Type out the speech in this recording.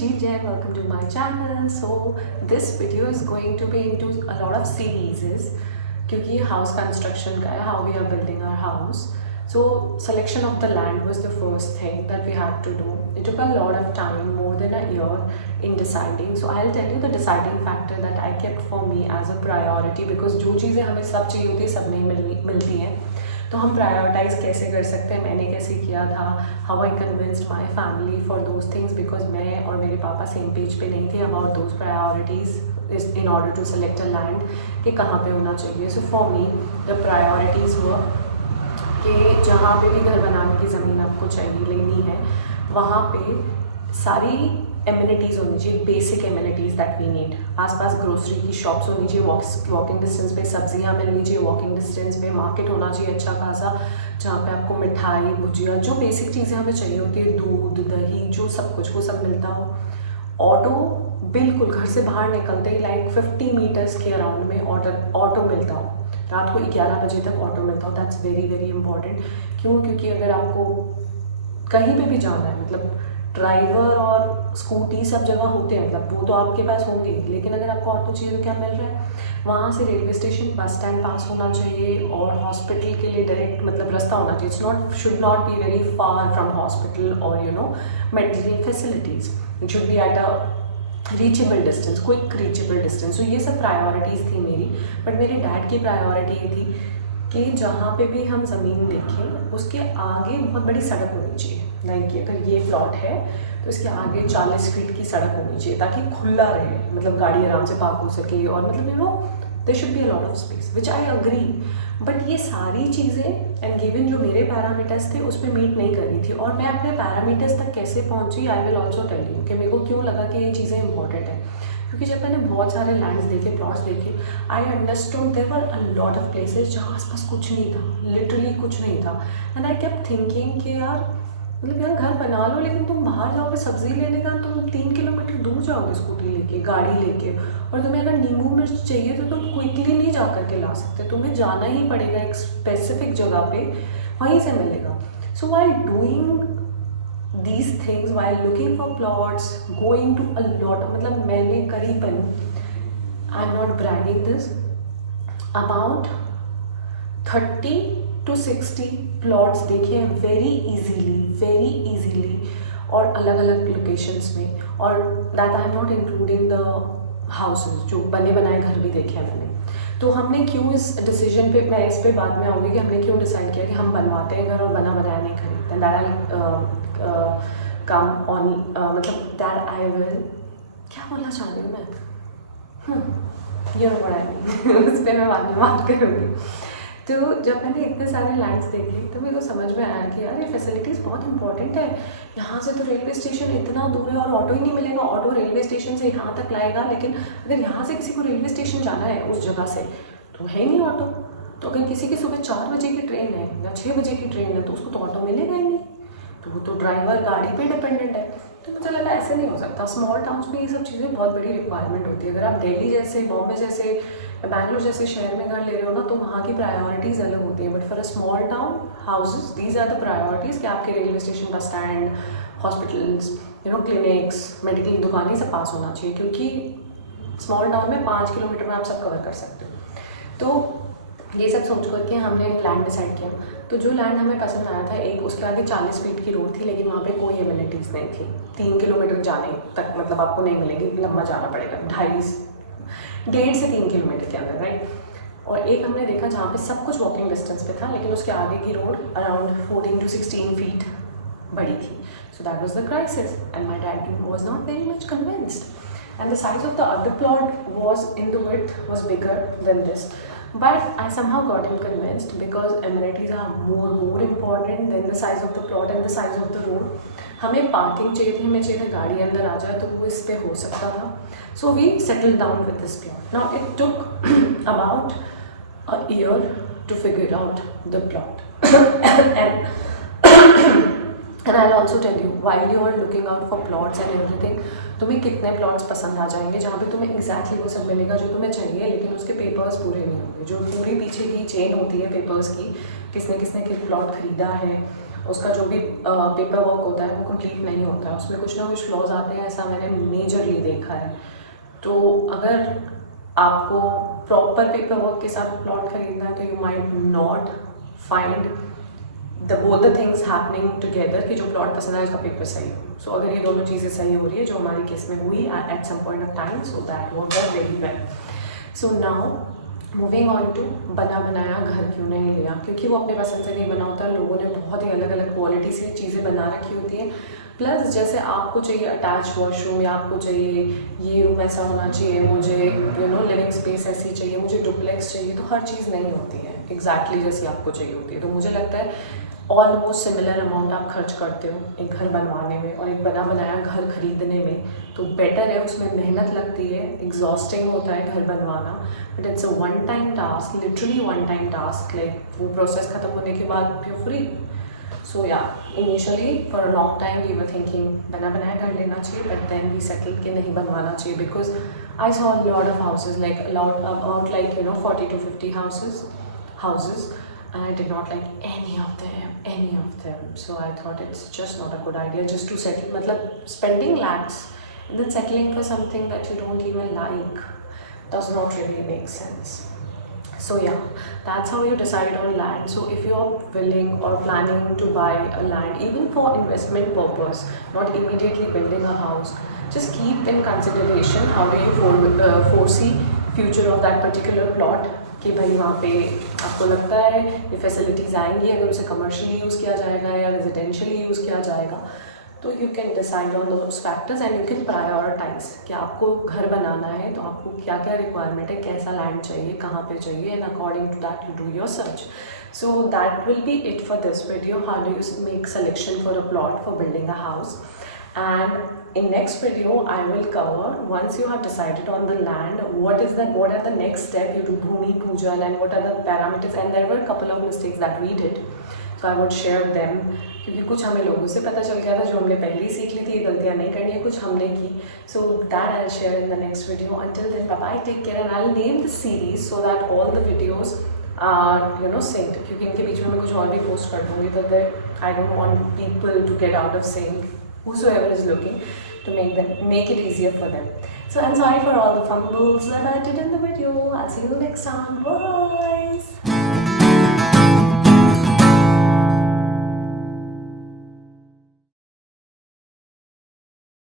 Sushjeet Jain, welcome to my channel. So this video is going to be into a lot of series क्योंकि ये house construction का है, how we are building our house. So selection of the land was the first thing that we had to do. It took a lot of time, more than a year in deciding. So I'll tell you the deciding factor that I kept for me as a priority because जो चीज़ें हमें सब चाहिए होती है सब नहीं मिलती हैं, तो हम प्रायोरिटाइज कैसे कर सकते हैं, मैंने कैसे किया था, how I convinced my family for those things because मैं और मेरे पापा सेम पेज पे नहीं थे about those priorities in order to select a land कि कहाँ पे होना चाहिए. So for me the priorities वो कि जहाँ पे भी घर बनाने की ज़मीन आपको चाहिए लेनी है वहाँ पे सारी एमिनिटीज़ होनी चाहिए, basic amenities that we need. आसपास ग्रोसरी की शॉप्स होनी चाहिए, वॉकिंग डिस्टेंस पे सब्जियां मिलनी चाहिए, वॉकिंग डिस्टेंस पे मार्केट होना चाहिए अच्छा खासा जहाँ पे आपको मिठाई भुजिया जो बेसिक चीज़ें हमें चाहिए होती है, दूध दही जो सब कुछ वो सब मिलता हो. ऑटो बिल्कुल घर से बाहर निकलते ही लाइक 50 मीटर्स के अराउंड में ऑटो मिलता हो, रात को 11 बजे तक ऑटो मिलता हो. That's very very important. क्यों? क्योंकि अगर आपको कहीं पे भी जाना है, मतलब ड्राइवर और स्कूटी सब जगह होते हैं, मतलब वो तो आपके पास होंगे, लेकिन अगर आपको ऑटो चाहिए तो क्या मिल रहा है, वहाँ से रेलवे स्टेशन बस स्टैंड पास होना चाहिए और हॉस्पिटल के लिए डायरेक्ट मतलब रास्ता होना चाहिए. It's should not be very far from hospital और medical facilities. It should be at a reachable distance, quick reachable distance. तो ये सब प्रायोरिटीज़ थी मेरी. बट मेरे डैड की प्रायोरिटी ये थी कि जहाँ पे भी हम ज़मीन देखें उसके आगे बहुत बड़ी सड़क होनी चाहिए. लाइक अगर ये प्लॉट है तो इसके आगे 40 फीट की सड़क होनी चाहिए ताकि खुला रहे, मतलब गाड़ी आराम से पार्क हो सके और मतलब there should be a lot of space which I agree. But ये सारी चीज़ें एंड गिवन जो मेरे पैरामीटर्स थे उस पर मीट नहीं कर रही थी. और मैं अपने पैरामीटर्स तक कैसे पहुँची I will also tell you कि मेरे को क्यों लगा कि ये चीज़ें इंपॉर्टेंट है. क्योंकि जब मैंने बहुत सारे लैंड्स देखे, प्लॉट्स देखे, I understood there were a lot of places जहाँ आसपास कुछ नहीं था, लिटरली कुछ नहीं था. एंड आई केप्ट थिंकिंग कि यार मतलब यार घर बना लो लेकिन तुम बाहर जाओगे सब्जी लेने का, तुम 3 किलोमीटर दूर जाओगे स्कूटी लेके गाड़ी लेके, और तुम्हें अगर नींबू मिर्च चाहिए तो तुम क्विकली नहीं जा करके ला सकते, तुम्हें जाना ही पड़ेगा एक स्पेसिफिक जगह पे, वहीं से मिलेगा. सो while doing these things, while looking for plots, going to a lot, मतलब मैंने करीबन, I'm not bragging this, about 30 to 60 plots देखे हैं very easily और अलग अलग लोकेशंस में. और that I'm not including the houses, जो बने बनाए घर भी देखे हैं मैंने. तो हमने क्यों इस डिसीजन पे, मैं इस पे बाद में आऊँगी कि हमने क्यों डिसाइड किया कि हम बनवाते हैं घर और बना बनाया नहीं खरीदते. दैट आई कम ऑन मतलब दैट आई विल, क्या बोलना चाह रही हूँ मैं, ये बड़ा है उस पर मैं बाद में बात करूँगी. तो जब मैंने इतने सारे लैंड्स देखे तो मेरे को समझ में आया कि यार ये फैसिलिटीज़ बहुत इंपॉर्टेंट है. यहाँ से तो रेलवे स्टेशन इतना दूर है और ऑटो ही नहीं मिलेगा. ऑटो रेलवे स्टेशन से यहाँ तक लाएगा, लेकिन अगर यहाँ से किसी को रेलवे स्टेशन जाना है उस जगह से तो है ही नहीं ऑटो. तो अगर किसी की सुबह 4 बजे की ट्रेन है या 6 बजे की ट्रेन है तो उसको तो ऑटो मिलेगा ही नहीं, तो वो तो ड्राइवर गाड़ी पे डिपेंडेंट है. तो मुझे लगा ऐसे नहीं हो सकता. स्मॉल टाउन्स में ये सब चीज़ें बहुत बड़ी रिक्वायरमेंट होती है. अगर आप दिल्ली जैसे, बॉम्बे जैसे, बैंगलोर जैसे शहर में घर ले रहे हो ना तो वहाँ की प्रायोरिटीज़ अलग होती है. But for a small town houses these are the priorities कि आपके railway station, bus stand, hospitals, clinics, medical दुकानें सब पास होना चाहिए. क्योंकि स्मॉल टाउन में 5 किलोमीटर में आप सब कवर कर सकते हो. तो ये सब सोच करके हमने लैंड डिसाइड किया. तो जो लैंड हमें पसंद आया था, एक उसके आगे 40 फीट की रोड थी लेकिन वहाँ पे कोई एमिनिटीज़ नहीं थी. 3 किलोमीटर जाने तक मतलब आपको नहीं मिलेगी, लंबा जाना पड़ेगा, 1.5 से 3 किलोमीटर के अंदर, राइट. और एक हमने देखा जहाँ पे सब कुछ वॉकिंग डिस्टेंस पे था लेकिन उसके आगे की रोड अराउंड 14 to 16 फीट बड़ी थी. So that was the crisis and my dad was not very much convinced. And the size of the other plot was in the width was bigger than this, but I somehow got him convinced because amenities are more important than the size of the plot and the size of the road. हमें parking चाहिए थी, हमें चाहिए था गाड़ी अंदर आ जाए तो वो इस पे हो सकता था. So we settled down with this plot. Now it took about a year to figure out the plot and I'll also tell you while you are looking out for plots and everything, तुम्हें कितने plots पसंद आ जाएंगे जहाँ पे तुम्हें exactly वो सब मिलेगा जो तुम्हें चाहिए, लेकिन उसके पेपर्स पूरे नहीं होंगे. जो पूरी पीछे की चेन होती है पेपर्स की, किसने किसने किस प्लॉट खरीदा है उसका जो भी पेपर वर्क होता है वो कंप्लीट नहीं होता है, उसमें कुछ ना कुछ फ्लॉज आते हैं, ऐसा मैंने मेजरली देखा है। तो अगर आपको प्रॉपर पेपर वर्क के साथ प्लॉट खरीदना है तो you might not find both the things happening together कि जो प्लॉट पसंद है उसका पेपर सही हो। सो अगर ये दोनों चीज़ें सही हो रही है जो हमारे केस में हुई at some point of time, so that work out very well. So now moving on to बना बनाया घर क्यों नहीं लिया, क्योंकि वो अपने पसंद से नहीं बना होता, लोगों ने बहुत ही अलग अलग क्वालिटी से चीज़ें बना रखी होती हैं। प्लस जैसे आपको चाहिए अटैच वॉशरूम या आपको चाहिए ये रूम ऐसा होना चाहिए, मुझे लिविंग स्पेस ऐसी चाहिए, मुझे डुप्लेक्स चाहिए, तो हर चीज़ नहीं होती है एग्जैक्टली जैसी आपको चाहिए होती है। तो मुझे लगता है ऑलमोस्ट सिमिलर अमाउंट आप खर्च करते हो एक घर बनवाने में और एक बना बनाया घर खरीदने में, तो बेटर है, उसमें मेहनत लगती है, एग्जॉस्टिंग होता है घर बनवाना, but it's a one time task, literally one time task, like वो प्रोसेस खत्म होने के बाद यू फ्री। सो या initially for a long time we were thinking बना बनाया घर लेना चाहिए, बट देन वी सेटल कि नहीं बनवाना चाहिए, because I saw lot of houses like about like 40 to 50 houses and I did not like any of them. So I thought it's just not a good idea just to settle, matlab spending lakhs and then settling for something that you don't even like does not really make sense. So yeah, that's how you decide on land. So if you are willing or planning to buy a land even for investment purpose, not immediately building a house, just keep in consideration how do you foresee future of that particular plot, कि भाई वहाँ पे आपको लगता है ये facilities आएंगी अगर उसे कमर्शियली यूज़ किया जाएगा या रेजिडेंशियली यूज़ किया जाएगा, तो you can decide on those factors and you can prioritize कि आपको घर बनाना है तो आपको क्या क्या रिक्वायरमेंट है, कैसा लैंड चाहिए, कहाँ पे चाहिए, and according to that you do your search. So that will be it for this video. How do you make selection for a plot for building a house? And in next video I will cover, once you have decided on the land, what are the next step, you do bhumi pujan and what are the parameters, and there were a couple of mistakes that we did, so I would share them, क्योंकि कुछ हमें लोगों से पता चल गया था जो हमने पहले ही सीख ली थी, ये गलतियाँ नहीं करनी है, कुछ हमने की. So that I'll share in the next video. Until then, bye bye, take care, and I'll name the series so that all the videos are synced, क्योंकि इनके बीच में मैं कुछ और भी पोस्ट कर दूँगी, तो that I don't want people to get out of sync, whosoever is looking, to make it easier for them. So I'm sorry for all the fumbles that I did in the video. I'll see you next time. Bye.